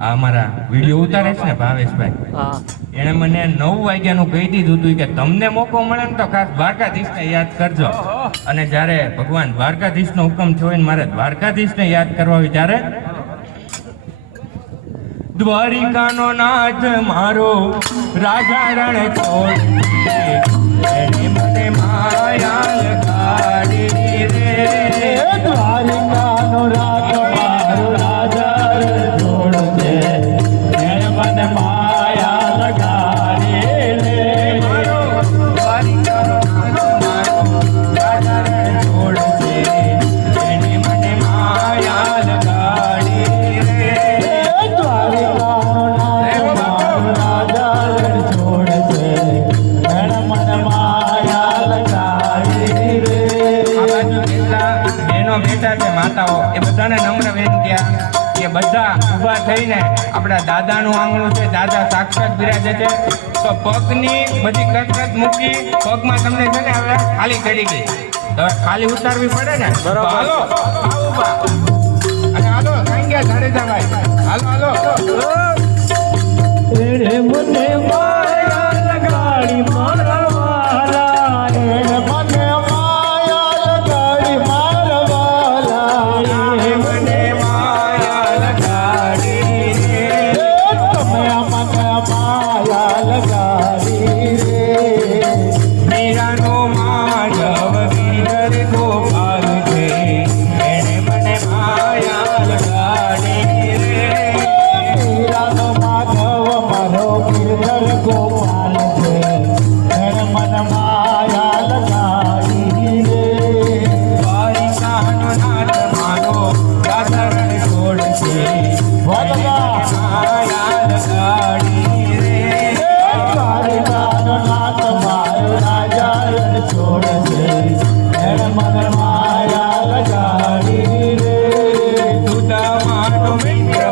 આ અમારા વિડીયો ઉતારે છે ને ભાવેશભાઈ, હા એણે મને 9 વાગ્યાનું કહી દીધું હતું કે તમને મોકો મળે ને તો ખાસ દ્વારકાધીશને યાદ કરજો. અને જ્યારે ભગવાન દ્વારકાધીશનો હુકમ થયો ને મારે દ્વારકાધીશને યાદ કરવા હોય ત્યારે દ્વારિકાનો નાથ મારો રાજા રણ છોડ મને માયા લગાડી રે. દ્વારિકાનો રાજ મારો રાજા રણ છોડ છે, એને મને માયા લગાડી રે. મારો દ્વારિકાનો નાથ મારો રાજા રણ છોડ છે, એને મને માયા લગાડી રે. દ્વારિકાનો નાથ મારો રાજા રણ છોડ છે, એને મને માયા લગાડી રે. આ બાજુ કેટલા બહેનો બેઠા છે, માતાઓ, એ બધાને નમ્ર વિનંતી કે બધા ઊભા થઈને આપણા દાદાનું આંગણું છે, દાદા સાક્ષાત બિરાજે છે, તો પગની બધી કસરત મૂકી પગમાં તમને છે ને હવે ખાલી ચડી ગઈ, તો હવે ખાલી ઉતારવી પડે ને. તો હાલો આવો ઊભા અને હાલો કાંગ્યા જાડેજાભાઈ, હાલો હાલો. એને મને માયા લગાડી મારા વાલા, એને મને માયા લગાડી મારા વાલા, એ મને માયા લગાડી રે. તમે મને માયા લગાડી રે. મીરાનો માધવ વીર ગોપાલ છે, એણે મને માયા લગાડી રે. મીરાનો માધવ મારો ગિરધર ગોપાલ છે, એને મને માયા લગાડી રે. દ્વારિકાનો નાથ મારો રાજા રણ છોડ છે, વાલા માયા લગાડી રે. દ્વારિકાનો નાથ મારો રાજા રણ છોડ છે, એને મને માયા લગાડી રે. સુદામાનો મિત્ર